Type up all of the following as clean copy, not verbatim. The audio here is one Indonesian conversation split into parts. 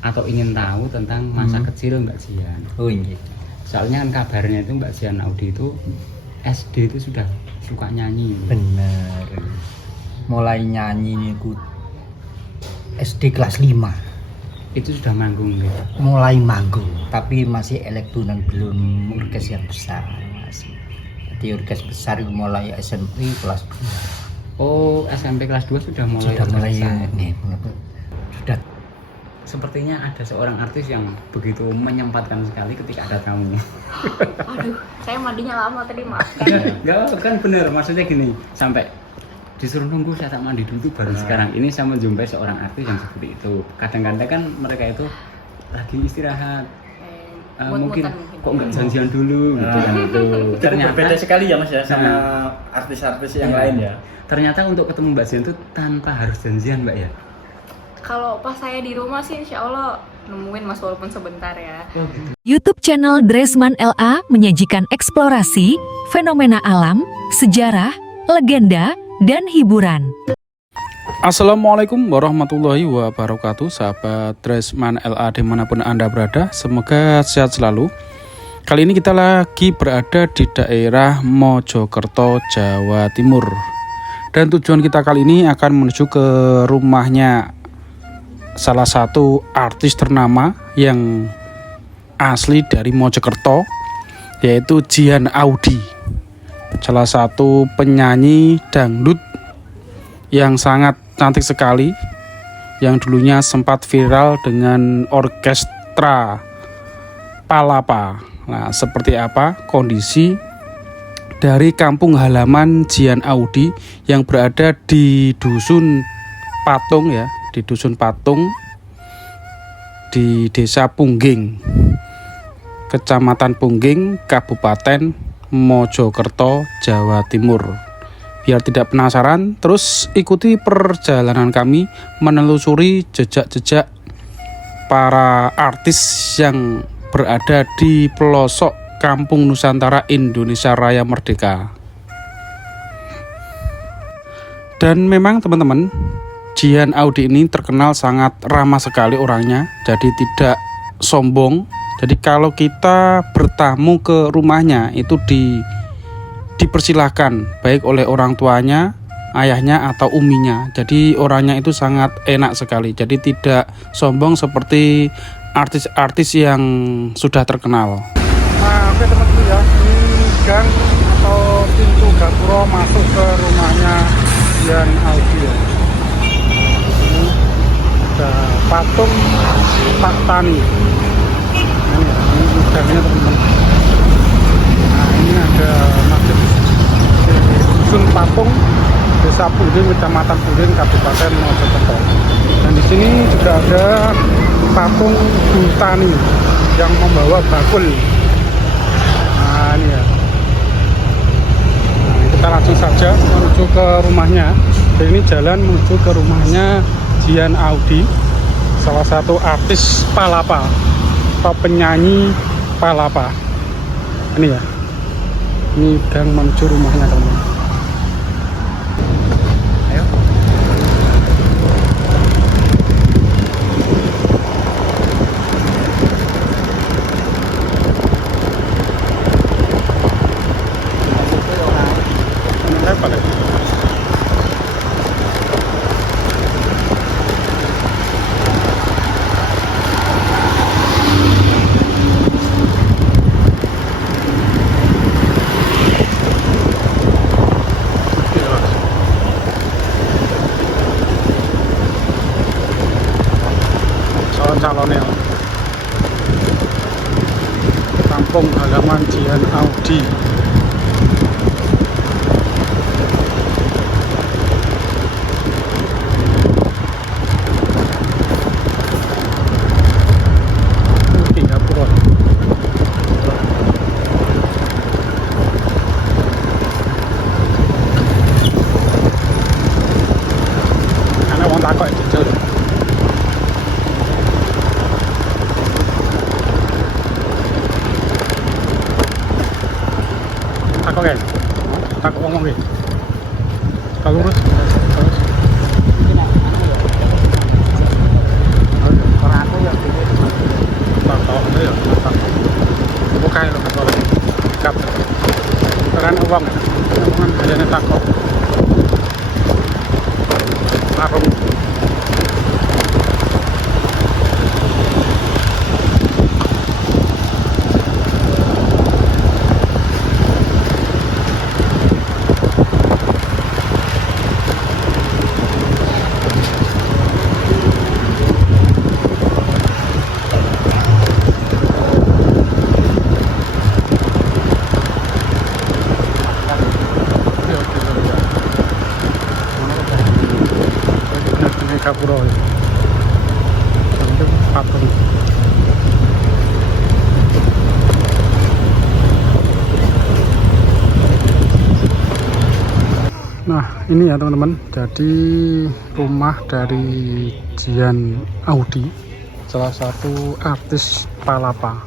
atau ingin tahu tentang masa kecil Mbak Jian. Oh iya. Soalnya kan kabarnya itu Mbak Jian Audi itu SD itu sudah suka nyanyi. Bener. Mulai nyanyi niku SD kelas 5. Itu sudah manggung gitu. Mulai manggung, tapi masih elektronan, belum orkes yang besar masih. Jadi orkes besar itu mulai SMP kelas 2. Oh, SMP kelas 2 sudah mulai sudah. Sepertinya ada seorang artis yang begitu menyempatkan sekali ketika ada tamunya. Aduh, saya mandinya lama tadi, maafkan. Enggak, kan bener, maksudnya gini, sampai disuruh nunggu saya tak mandi dulu baru sekarang ini saya menjumpai seorang artis yang seperti itu. Kadang-kadang kan mereka itu lagi istirahat. Mungkin kok nggak janjian dulu gitu kan itu. Ternyata beda sekali ya Mas ya sama artis-artis yang lain ya. Ternyata untuk ketemu Mbak Jian itu tanpa harus janjian Mbak ya. Kalau pas saya di rumah sih insya Allah nemuin Mas walaupun sebentar ya. YouTube channel Dressman LA menyajikan eksplorasi, fenomena alam, sejarah, legenda, dan hiburan. Assalamualaikum warahmatullahi wabarakatuh, sahabat Dressman LA dimanapun Anda berada, semoga sehat selalu. Kali ini kita lagi berada di daerah Mojokerto, Jawa Timur. Dan tujuan kita kali ini akan menuju ke rumahnya salah satu artis ternama yang asli dari Mojokerto, yaitu Jian Audi, salah satu penyanyi dangdut yang sangat cantik sekali, yang dulunya sempat viral dengan orkestra Palapa. Nah, seperti apa kondisi dari kampung halaman Jian Audi yang berada di Dusun Patung ya, di Dusun Patung di Desa Pungging, Kecamatan Pungging, Kabupaten Mojokerto, Jawa Timur. Biar tidak penasaran, terus ikuti perjalanan kami menelusuri jejak-jejak para artis yang berada di pelosok Kampung Nusantara Indonesia Raya Merdeka. Dan memang teman-teman, Jian Audi ini terkenal sangat ramah sekali orangnya, jadi tidak sombong. Jadi kalau kita bertamu ke rumahnya itu dipersilahkan baik oleh orang tuanya, ayahnya atau uminya. Jadi orangnya itu sangat enak sekali. Jadi tidak sombong seperti artis-artis yang sudah terkenal. Nah, oke teman-teman ya, ini gang atau pintu gapura masuk ke rumahnya Jian Audi ya. Ada patung Pak Tani. Ini gangnya teman-teman. Nah, ini ada masjid Dusun Patung, Desa Pungging, Kecamatan Pungging, Kabupaten Mojokerto. Dan di sini juga ada patung Bu Tani yang membawa bakul. Nah, ini ya. Nah, kita langsung saja menuju ke rumahnya. Dan ini jalan menuju ke rumahnya Jian Audi, salah satu artis Palapa atau penyanyi Palapa. Ini ya, ini gang menuju rumahnya teman-teman. Ayo. Repot ya. Calonnya kampung halaman Jian Audi. Ana wong takok jejel. Oke, tak ngomong nih. Kalau lurus, terus. Orang aku ya patung. Nah ini ya teman-teman, jadi rumah dari Jian Audi, salah satu artis Palapa.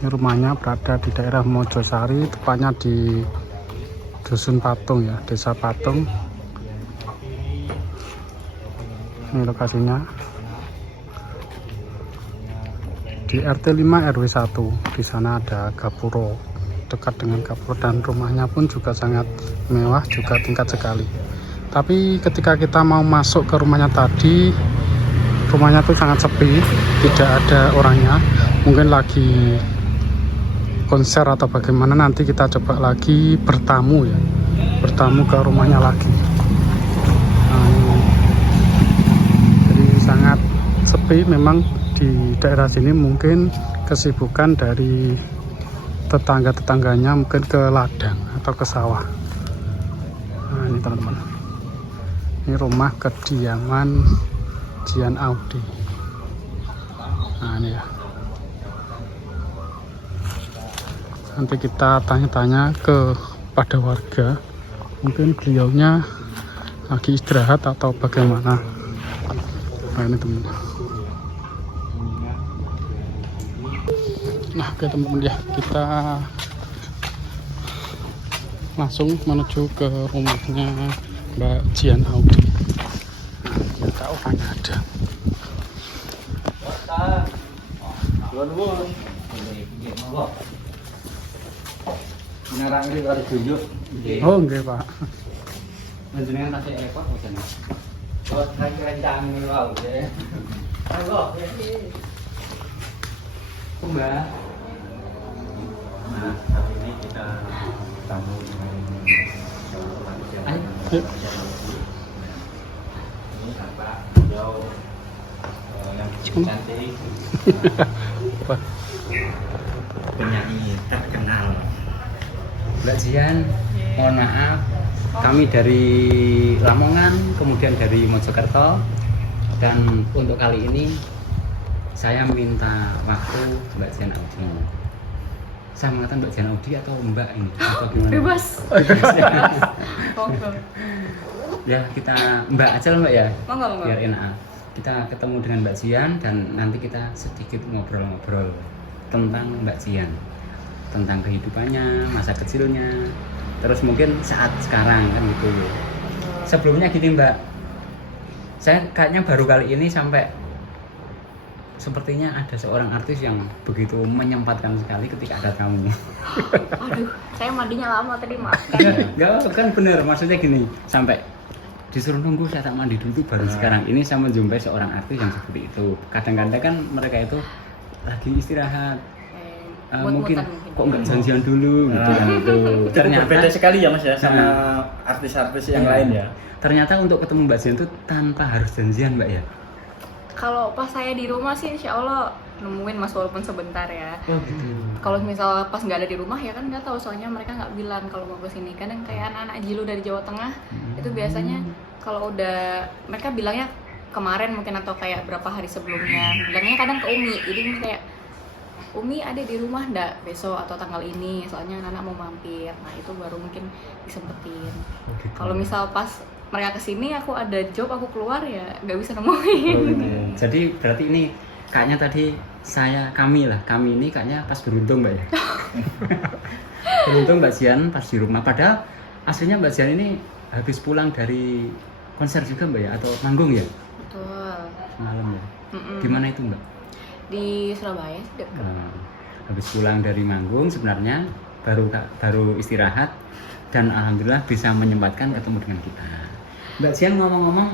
Ini rumahnya berada di daerah Mojosari, tepatnya di Dusun Patung ya, Desa Patung. Ini lokasinya di RT 5 RW 1. Di sana ada gapuro, dekat dengan gapuro, dan rumahnya pun juga sangat mewah, juga tingkat sekali. Tapi ketika kita mau masuk ke rumahnya tadi, rumahnya tuh sangat sepi, tidak ada orangnya. Mungkin lagi konser atau bagaimana, nanti kita coba lagi bertamu ya, bertamu ke rumahnya lagi. Jadi sangat sepi memang di daerah sini. Mungkin kesibukan dari tetangga-tetangganya mungkin ke ladang atau ke sawah. Nah ini teman-teman, ini rumah kediaman Jian Audi. Nah ini ya, nanti kita tanya-tanya kepada warga, mungkin beliaunya lagi istirahat atau bagaimana. Nah ini teman-teman. Nah oke teman-teman ya, kita langsung menuju ke rumahnya Mbak Jian Audi. Nah, kita orangnya ada. Oh enggak Pak. Jenengan tasik repot boten. Oh, rencang wae ya. Ayo, Mbak. Nah, hari ini kita tamu dengan Ayo. ini Bapak beliau yang cantik, Apa? penyanyi terkenal. Mbak Jian, mohon maaf, kami dari Lamongan, kemudian dari Mojokerto, dan untuk kali ini saya minta waktu Mbak Jian Audi. Saya mengatakan Mbak Jian Audi atau Mbak ini atau gimana? Bebas. Monggo. Ya kita Mbak aja lah Mbak ya, Monggo. biar enak. Kita ketemu dengan Mbak Jian dan nanti kita sedikit ngobrol-ngobrol tentang Mbak Jian, tentang kehidupannya, masa kecilnya, terus mungkin saat sekarang kan gitu. Sebelumnya gini Mbak, saya kayaknya baru kali ini sampai sepertinya ada seorang artis yang begitu menyempatkan sekali ketika ada tamu. Aduh, saya mandinya lama tadi, maaf. Enggak kan bener, maksudnya gini, sampai disuruh nunggu saya tak mandi dulu baru sekarang ini saya menjumpai seorang artis yang seperti itu. Kadang-kadang kan mereka itu lagi istirahat, mungkin kok nggak janjian dulu gitu kan itu. Ternyata berbeda sekali ya Mas ya sama artis-artis yang lain ya. Ternyata untuk ketemu Mbak Jian itu tanpa harus janjian Mbak ya. Kalau pas saya di rumah sih insya Allah nemuin Mas walaupun sebentar ya. Oh gitu. Kalau misal pas nggak ada di rumah ya kan nggak tahu, soalnya mereka nggak bilang kalau mau kesini. Kadang kayak anak-anak Jilu dari Jawa Tengah itu biasanya kalau udah mereka bilangnya kemarin mungkin atau kayak berapa hari sebelumnya, bilangnya kadang ke Umi. Jadi kayak Umi ada di rumah ndak besok atau tanggal ini, soalnya anak-anak mau mampir. Nah itu baru mungkin disempetin. Oh, gitu. Kalau misal pas mereka kesini aku ada job aku keluar ya nggak bisa nemuin. Oh, gitu. Jadi berarti ini kayaknya tadi kami ini kayaknya pas beruntung Mbak ya. Beruntung Mbak Jian pas di rumah, padahal aslinya Mbak Jian ini habis pulang dari konser juga Mbak ya, atau manggung ya? Betul. Malam ya. Mm-mm. Di mana itu Mbak? Di Surabaya dekat. Habis pulang dari manggung sebenarnya baru istirahat dan alhamdulillah bisa menyempatkan ketemu dengan kita. Mbak Jian ngomong-ngomong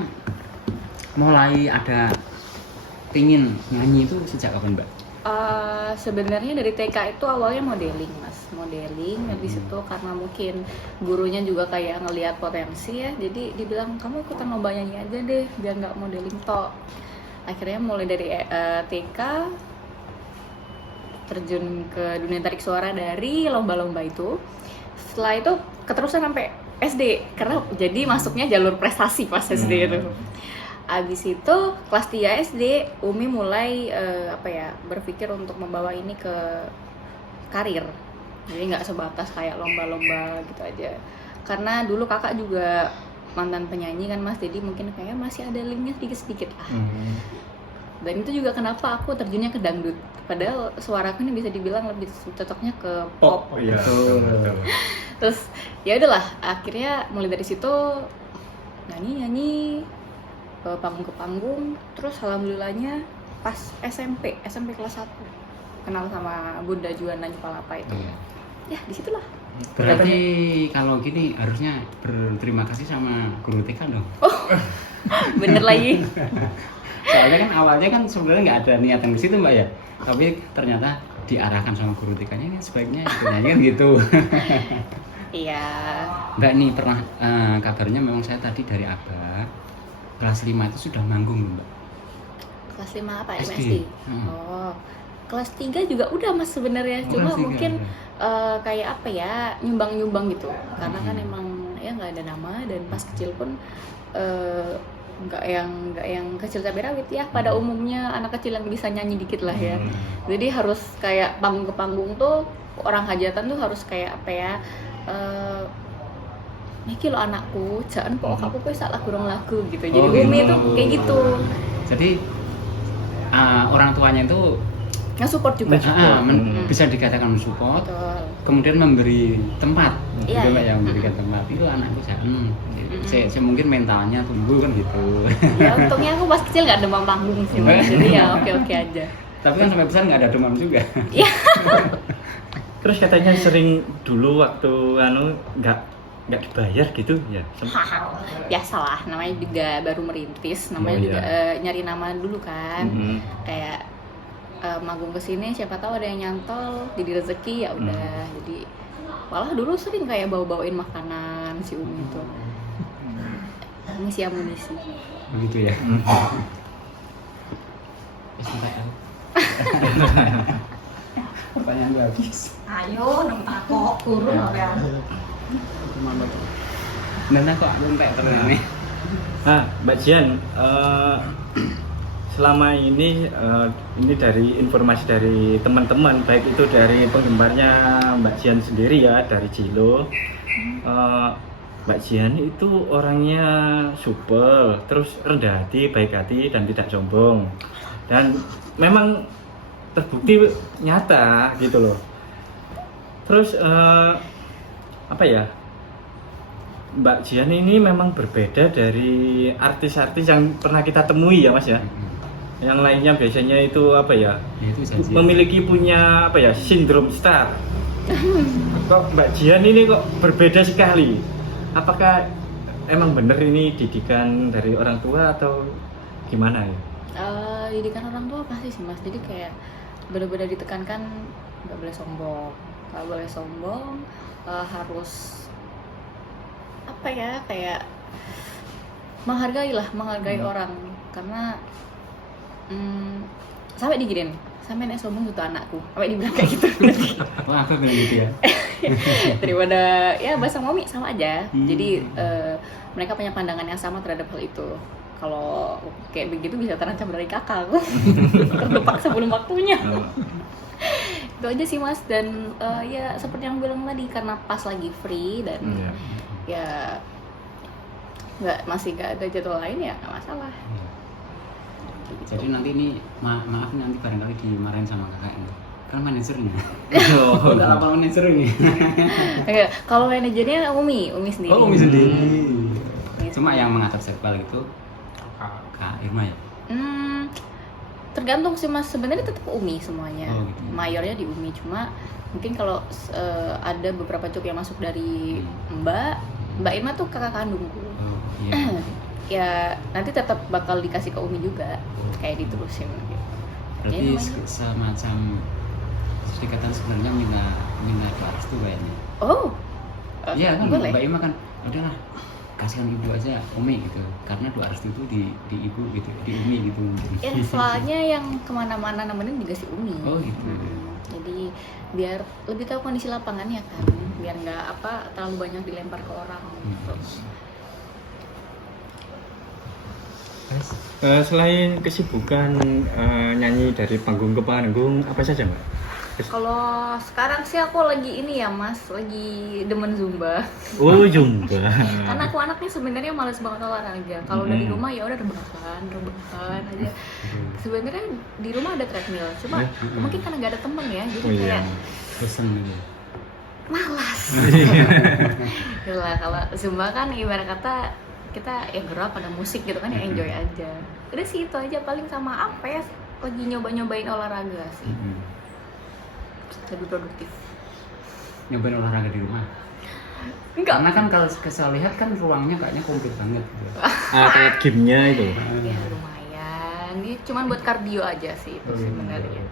mulai ada pingin nyanyi itu sejak kapan Mbak? Sebenarnya dari TK itu awalnya modeling Mas, habis itu karena mungkin gurunya juga kayak ngelihat potensi ya, jadi dibilang kamu ikutan lomba nyanyi aja deh biar nggak modeling tok. Akhirnya mulai dari TK terjun ke dunia tarik suara dari lomba-lomba itu. Setelah itu keterusan sampai SD karena jadi masuknya jalur prestasi pas SD itu. Abis itu kelas 3 SD Umi mulai berpikir untuk membawa ini ke karir. Jadi nggak sebatas kayak lomba-lomba gitu aja. Karena dulu kakak juga mantan penyanyi kan Mas, jadi mungkin kayak masih ada linknya sedikit-sedikit lah. Dan itu juga kenapa aku terjunnya ke dangdut. Padahal suaraku ini bisa dibilang lebih cocoknya ke pop. Oh iya. Betul. Terus ya udahlah, akhirnya mulai dari situ nyanyi panggung ke panggung. Terus alhamdulillahnya pas SMP kelas 1 kenal sama Bunda Juana Palapa itu. Ya disitulah. Berarti kalau gini harusnya berterima kasih sama guru TK dong. Bener lagi. Soalnya kan awalnya kan sebenarnya nggak ada niatan di situ Mbak ya, tapi ternyata diarahkan sama guru TK-nya ini sebaiknya ikut nyanyi kan gitu. Iya. Mbak nih pernah kabarnya memang saya tadi dari Abah kelas 5 itu sudah manggung Mbak. Kelas 5 apa? SD. MSD? Oh, kelas 3 juga udah Mas sebenarnya. Cuma kelas 3 mungkin udah. kayak apa ya, nyumbang gitu. Karena kan emang ya nggak ada nama, dan pas kecil pun nggak yang kecil cabai rawit ya. Pada umumnya anak kecil yang bisa nyanyi dikit lah ya. Jadi harus kayak panggung ke panggung tuh orang hajatan tuh harus kayak apa ya, niki lo anakku, jangan pokok aku kok salah kurang lagu gitu. Jadi Umi tuh kayak gitu. Jadi orang tuanya itu Nge-support juga. bisa dikatakan mensupport, Betul. kemudian memberi tempat, Iya, gitu Mbak, iya. yang memberikan tempat. Itu anakku saya mungkin mentalnya tumbuh kan gitu. Ya untungnya aku pas kecil nggak demam panggung sih Mas. Jadi ya oke aja. Tapi kan sampai besar nggak ada demam juga. Iya. Terus katanya sering dulu waktu nggak dibayar gitu ya. Biasalah, namanya juga baru merintis, namanya Oh, juga iya. nyari nama dulu kan. Kayak magung kesini siapa tahu ada yang nyantol, jadi rezeki ya udah. Jadi malah dulu sering kayak bawa-bawain makanan si Umi itu. Ngisi amunisi. Begitu ya. Sampai tahu. Pertanyaan gue habis. Ayo nang takok kurung ya. Nana kok entek terus ini. Mbak Jian, selama ini dari informasi dari teman-teman, baik itu dari penggemarnya Mbak Jian sendiri ya, dari Jilo, Mbak Jian itu orangnya supel, terus rendah hati, baik hati, dan tidak sombong, dan memang terbukti nyata gitu loh. Terus Mbak Jian ini memang berbeda dari artis-artis yang pernah kita temui ya Mas ya. Yang lainnya biasanya itu Ya, itu janji. memiliki punya sindrom star. Kok Mbak Jian ini kok berbeda sekali? Apakah emang bener ini didikan dari orang tua atau gimana ya? Didikan orang tua pasti sih Mas. Jadi kayak benar-benar ditekankan nggak boleh sombong, harus kayak menghargai orang. Karena sampai diginin, sampai nek sombong itu anakku, sampai dibilang kayak gitu. Oh, apa bilang gitu ya? Daripada ya bahasa mami sama aja. Jadi mereka punya pandangan yang sama terhadap hal itu. Kalau kayak begitu bisa terancam dari kakak aku. Terlupa sebelum waktunya. Itu aja sih Mas. Dan ya seperti yang bilang tadi, karena pas lagi free dan ya masih nggak ada jadwal lain ya nggak masalah. Jadi nanti ini maaf nanti barangkali dimarahin sama kakak ini. Kan manajernya. Enggak apa manajer ini. Kalau manajernya Umi sendiri. Oh, Umi sendiri. Cuma yang mengatur jadwal itu Kak Irma ya. Tergantung sih Mas, sebenarnya tetap Umi semuanya. Oh, gitu. Mayornya di Umi, cuma mungkin kalau ada beberapa job yang masuk dari Mbak Irma tuh kakak kandungku. Oh, iya. Ya nanti tetap bakal dikasih ke Umi juga, kayak diterusin gitu. Berarti semacam sedikatan sebenarnya minta doa restu kayaknya. Oh. Iya kan, boleh. Mbak Irma kan udahlah kasihkan ibu aja Umi gitu, karena doa restu itu di ibu gitu, di Umi gitu mungkin. Ya soalnya yang kemana-mana nemenin juga si Umi. Oh gitu. Jadi biar lebih tahu kondisi lapangannya kan, biar nggak terlalu banyak dilempar ke orang. Selain kesibukan nyanyi dari panggung ke panggung, apa saja Mbak? Kalau sekarang sih aku lagi ini ya Mas, lagi demen Zumba. Oh, Zumba. Karena aku anaknya sebenarnya males banget olahraga. Kalau dari rumah ya udah rebahan aja. Sebenarnya di rumah ada treadmill, cuma mungkin karena nggak ada temen ya, jadi kayak Bosan gitu. malas. Gila, kalau Zumba kan ibarat kata kita ya gerak pada musik gitu kan ya enjoy aja. Udah sih itu aja paling sama apa ya lagi nyobain olahraga sih. Lebih produktif. Nyobain olahraga di rumah. Enggak. Karena kan kalau saya lihat kan ruangnya kayaknya komplit banget gitu. Kayak game-nya itu. Ya lumayan. Ini cuman buat kardio aja sih itu sebenarnya.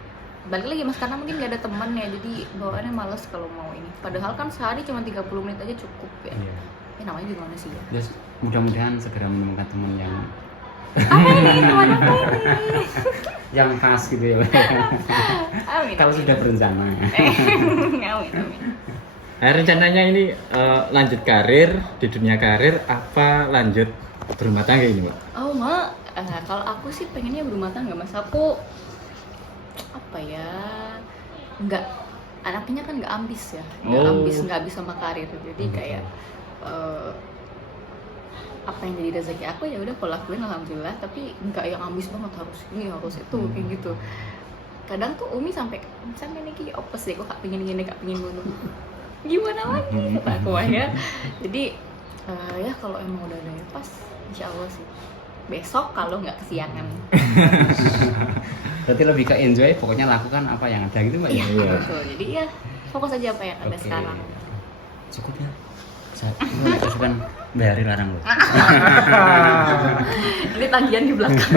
Balik lagi Mas karena mungkin gak ada teman ya jadi bawaannya males kalau mau ini. Padahal kan sehari cuma 30 menit aja cukup ya. Iya. Ya namanya juga manusia. Terus mudah-mudahan segera menemukan teman yang Apa ini? Teman apa ini? yang pas gitu ya. Amin. Kalau sudah berencana. Amin. Nah, rencananya ini lanjut karir di dunia karir apa lanjut berumah tangga ini Mbak? Oh kalau aku sih pengennya berumah tangga Mas. Aku apa ya? Anaknya kan nggak ambis ya. Nggak ambis sama karir. Jadi kayak apa yang jadi rezeki aku ya udah aku lakuin alhamdulillah, tapi nggak yang ambis banget harus ini harus itu kayak gitu. Kadang tuh Umi sampai nih kayak opes deh, kok gak pingin gini gak pingin gunung gimana lagi kata aku ya. Jadi ya kalau emang udah ada ya pas insya Allah sih besok kalau nggak kesiangan. Berarti lebih ke enjoy, pokoknya lakukan apa yang ada gitu Mbak ya. Iya betul, jadi ya fokus aja apa yang ada sekarang. Cukup ya. Terus kan bayari larang loh. Ini tagihan di belakang.